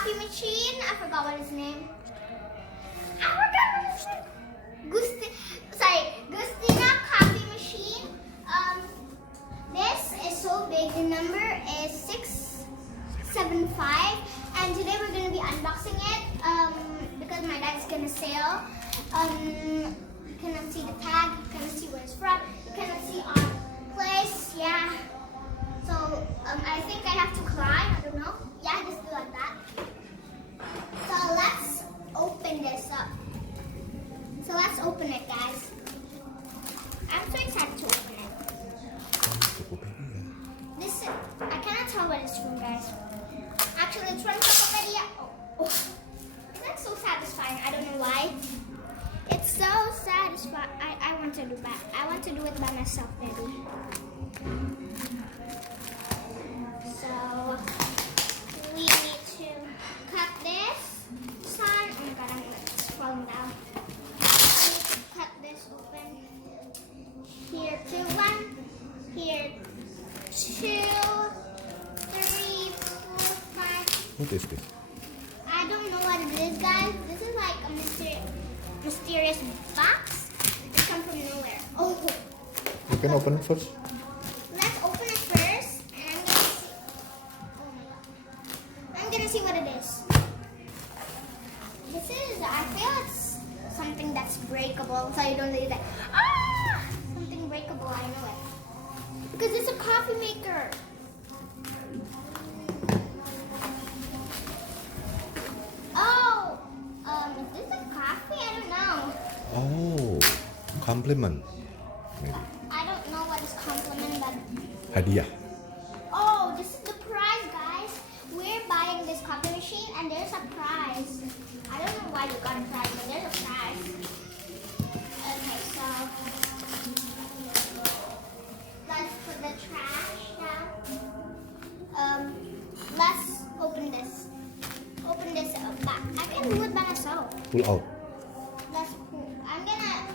coffee machine. I forgot what his name. I forgot what his name. Gustina coffee machine. This is so big. The number is 675, and today we're gonna be unboxing it. Because my dad's gonna sell. You cannot see the tag. You cannot see where it's from. You cannot see our place. Yeah. So I think I have to climb. I don't know. Yeah, just do like that. So let's open this up. So let's open it, guys. I'm so excited to open it. This I cannot tell what it's from, guys. Actually, it's from Tokopedia. Oh. That's so satisfying. I don't know why. It's so satisfying. I want to do that. I want to do it by myself, baby. So we need to cut this. Son, oh my god, it's falling down. I need to cut this open. Here, 2, 1. Here, 2, 3, 4, 5. What is this? I don't know what it is, guys. This is like a mysterious box. It comes from nowhere. Oh. You can open it first. Let's open it first, and I'm gonna see. Oh my god. I'm gonna see what it is. This is. I feel it's something that's breakable, so you don't leave that. Ah! Something breakable. I know it. Because it's a coffee maker. Oh. Is this a coffee? I don't know. Oh, compliment. Maybe. I don't know what is compliment, but. Hadiah. Oh, this is the prize, guys. We're buying this coffee machine, and there's a prize. I don't know why you got a prize, but there's a prize. Okay, so let's put the trash down. Let's open this. Open this back. I can do it by myself. Pull out. Let's pull. I'm gonna.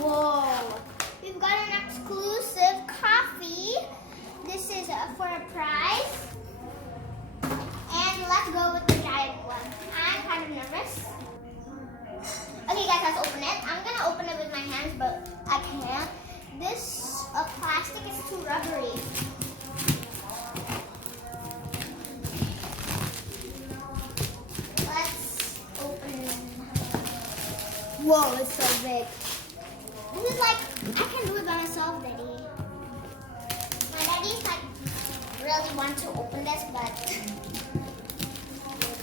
Whoa! We've got an exclusive coffee. This is for a prize. And let's go with the giant one. I'm kind of nervous. Okay, guys, let's open it. I'm gonna open it with my hands, but I can't. This plastic is too rubbery. Let's open. Whoa, it's so big. This is like, I can do it by myself, Daddy. My daddy's like, really want to open this, but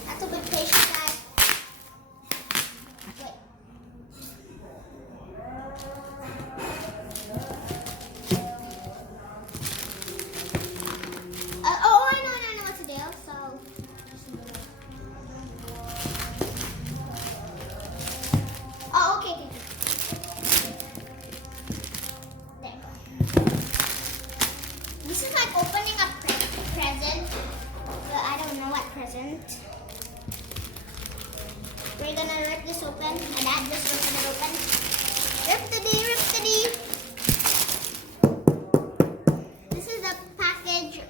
that's a bit patient, guys. Wait. Oh, I know what to do, so. Oh, okay. There. This is like opening a present, but I don't know what present. We're gonna rip this open. My dad just ripped it open. Rip-a-dee, rip-a-dee. This is the package.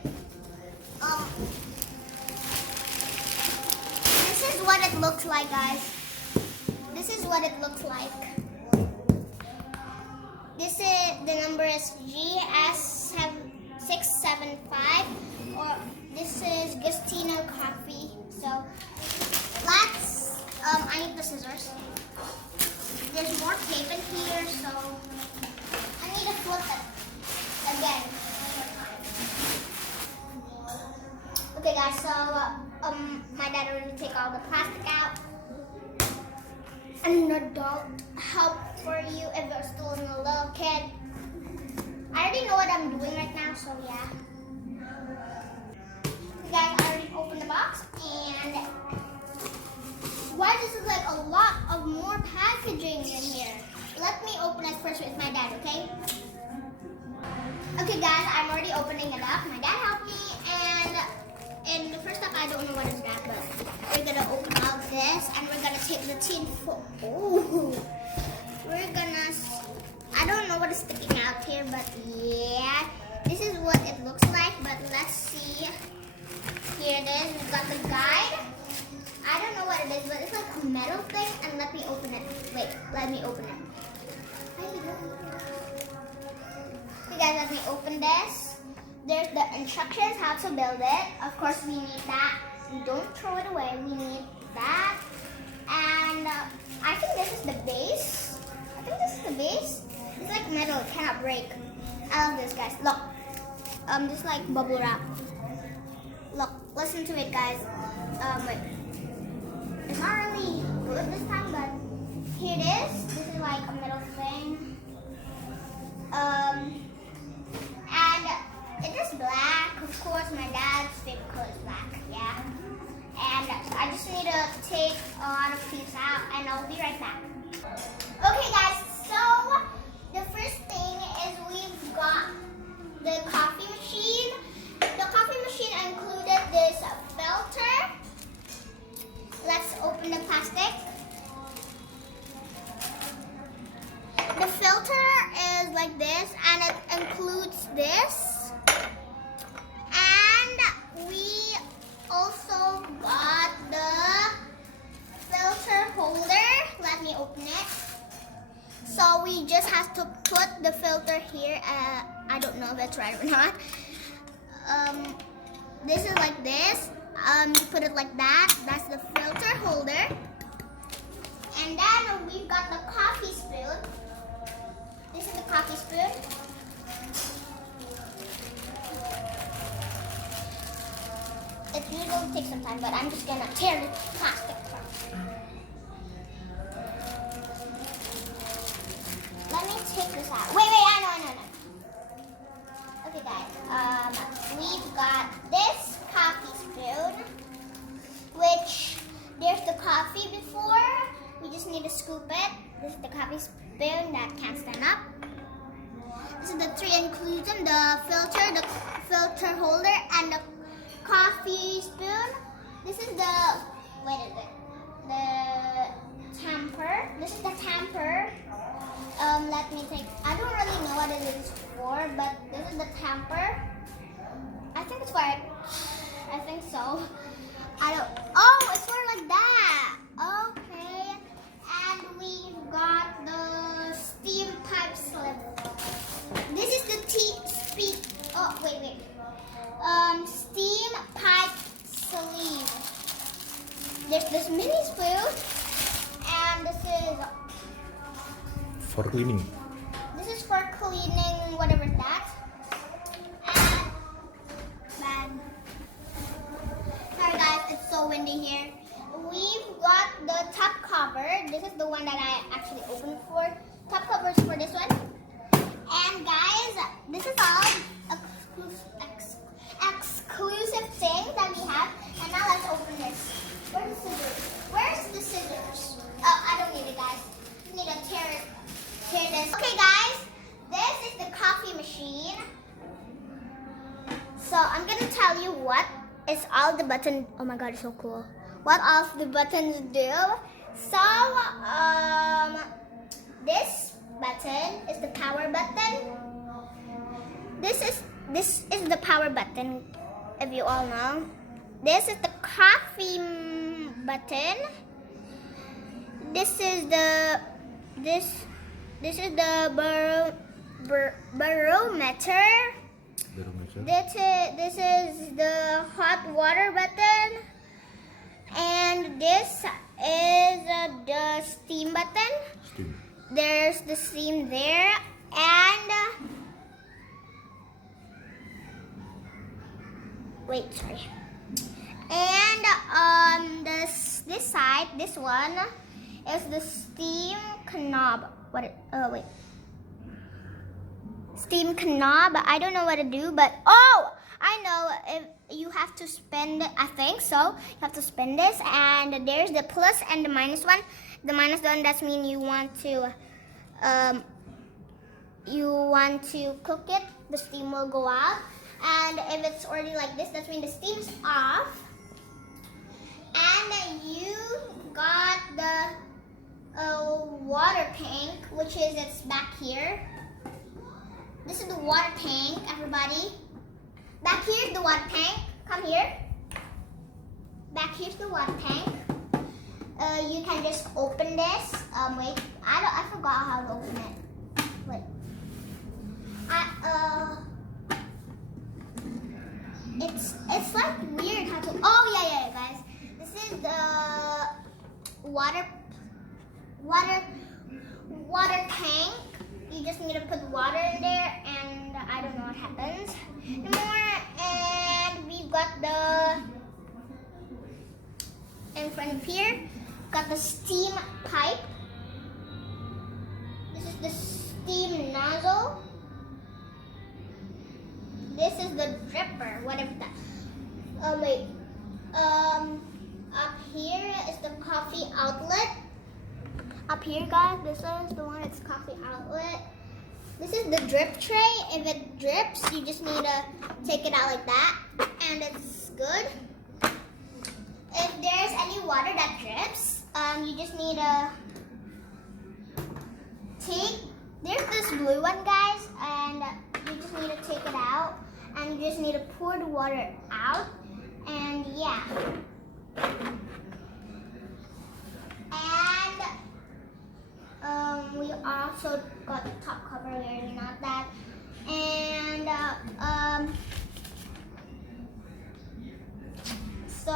This is what it looks like, guys. This is what it looks like. This is, the number is GS675, or this is Gustino coffee. So let's, I need the scissors. There's more tape in here, so I need to flip it again. Okay, guys, so my dad already take all the plastic out. An adult help for you if you're still a little kid. I already know what I'm doing right now, so yeah. You guys, I already opened the box, and why does it like a lot of more packaging in here? Let me open it first with my dad, okay? Okay, guys, I'm already opening it up. My dad helped me, and the first step, I don't know what is that, but we're gonna open out this, and we're gonna take the tin foil. Oh, we're gonna. I don't know what is sticking out here, but yeah, this is what it looks like. But let's see here it is. We've got the guide. I don't know what it is, but it's like a metal thing. And let me open it. Wait, let me open it. Okay guys, let me open this. There's the instructions how to build it. Of course, we need that. Don't throw it away. We need that. And I think this is the base. I think this is the base. It's like metal. It cannot break. I love this, guys. Look. This is like bubble wrap. Look. Listen to it, guys. Wait. It's not really good this time, but here it is. This is like a metal thing. And it is black. Of course, my dad's favorite color is black. Yeah. And I just need to take a lot of things out, and I'll be right back. Okay, guys. So the first thing is we've got the coffee machine. The coffee machine included this filter. Let's open the plastic. The filter is like this, and it includes this. And we also got the filter holder. Let me open it. So we just have to put the filter here. I don't know if that's right or not. This is like this. You put it like that. That's the filter holder. And then we've got the coffee spoon. This is the coffee spoon. It usually takes some time, but I'm just gonna tear the plastic first. Let me take this out. Wait, I know. Okay, guys. We've got this coffee spoon, which there's the coffee before. We just need to scoop it. This is the coffee spoon that can't stand up. This is the three inclusion: the filter holder, and the coffee spoon. This is the the tamper. This is the tamper. Let me think. I don't really know what it is for, but this is the tamper. I think it's for it. I think so. Oh, it's for like that. Okay. And we've got the steam pipe slip. This is the steam pipe sleeve. There's this mini spoon, and this is For cleaning. This is for cleaning whatever that. And sorry guys, it's so windy here. We've got the top cover. This is the one that I actually opened for. Top cover is for this one. And guys, this is all exclusive thing that we have. And now let's open this. Where's the scissors? Where's the scissors? Oh, I don't need it, guys. I need to tear this. Okay guys, this is the coffee machine. So I'm gonna tell you what is all the buttons. Oh my god, it's so cool. What all the buttons do. So this button is the power button. This is the power button, if you all know. This is the coffee button. This is the barometer. This is the hot water button, and this is the steam button. There's the steam there, and and on this side, this one is the steam knob. Steam knob. I don't know what to do, but oh, I know. If you have to spin, I think so. You have to spin this, and there's the plus and the minus one. The minus one, that means you want to cook it. The steam will go out, and if it's already like this, that means the steam's off. And you got the water tank, which is it's back here. This is the water tank, everybody. Back here is the water tank. Come here. back here's the water tank. You can just open this. Wait, I forgot how to open it. Wait. It's like weird how to. Oh yeah, guys. This is the water tank. You just need to put water in there, and I don't know what happens anymore. And we've got in front of here, got the steam pipe. This is the steam nozzle. This is the dripper, whatever that. Wait. Up here is the coffee outlet. Up here, guys, this is the one. It's coffee outlet. This is the drip tray. If it drips, you just need to take it out like that, and it's good. If there's any water that drips, you just need to there's this blue one, guys, and you just need to take it out, and you just need to pour the water out, and yeah. And we also got the top cover here, not that, and so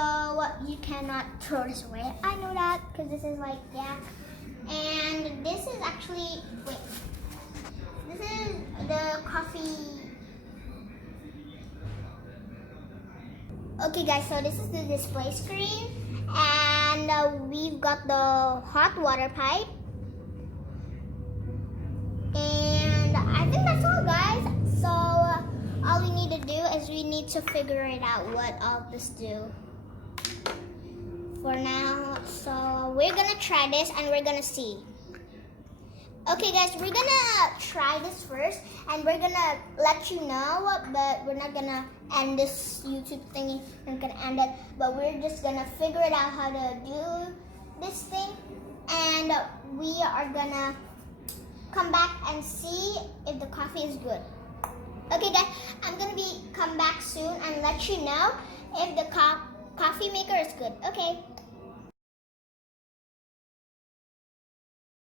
you cannot throw this away. I know that because this is like that. And this is actually, wait, this is the coffee. Okay guys, so this is the display screen, and we've got the hot water pipe. And I think that's all, guys. So all we need to do is we need to figure it out what all this do for now. So we're gonna try this and we're gonna see. Okay guys, we're gonna try this first and we're gonna let you know, but we're not gonna end this YouTube thingy. We're not gonna end it, but we're just gonna figure it out how to do this thing, and we are gonna come back and see if the coffee is good. Okay guys, I'm gonna come back soon and let you know if the coffee maker is good. Okay.